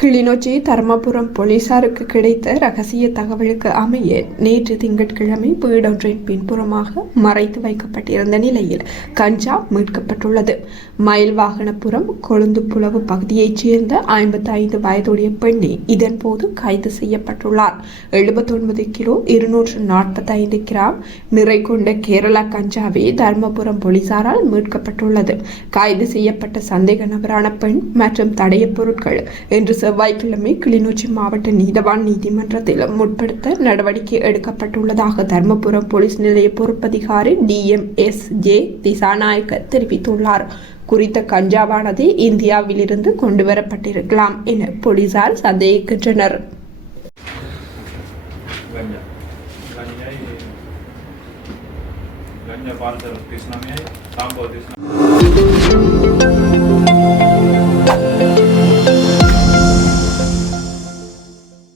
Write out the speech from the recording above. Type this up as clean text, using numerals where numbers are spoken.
கிளிநொச்சி தர்மபுரம் போலீசாருக்கு கிடைத்த ரகசிய தகவலுக்கு அமைய நேற்று திங்கட்கிழமை வீடொன்றின் பின்புறமாக மறைத்து வைக்கப்பட்டிருந்த நிலையில் கஞ்சா மீட்கப்பட்டுள்ளது. மயில்வாகனபுரம் கொழுந்து புலவு பகுதியைச் சேர்ந்த 55 வயதுடைய பெண்ணே இதன்போது கைது செய்யப்பட்டுள்ளார். 79 கிலோ 245 கிராம் நிறை கொண்ட கேரளா கஞ்சாவே தர்மபுரம் போலீசாரால் மீட்கப்பட்டுள்ளது. கைது செய்யப்பட்ட சந்தேக நபரான பெண் மற்றும் தடய பொருட்கள் என்று செவ்வாய்க்கிழமை கிளிநொச்சி மாவட்ட நீதவான் நீதிமன்றத்தில் முற்படுத்த நடவடிக்கை எடுக்கப்பட்டுள்ளதாக தர்மபுரம் போலீஸ் நிலைய பொறுப்பதிகாரி DMSJ திசாநாயக்க தெரிவித்துள்ளார். குறித்த கஞ்சாவானது இந்தியாவிலிருந்து கொண்டுவரப்பட்டிருக்கலாம் என போலீசார் சந்தேகிக்கின்றனர். गंजा पार्सल 30 में 3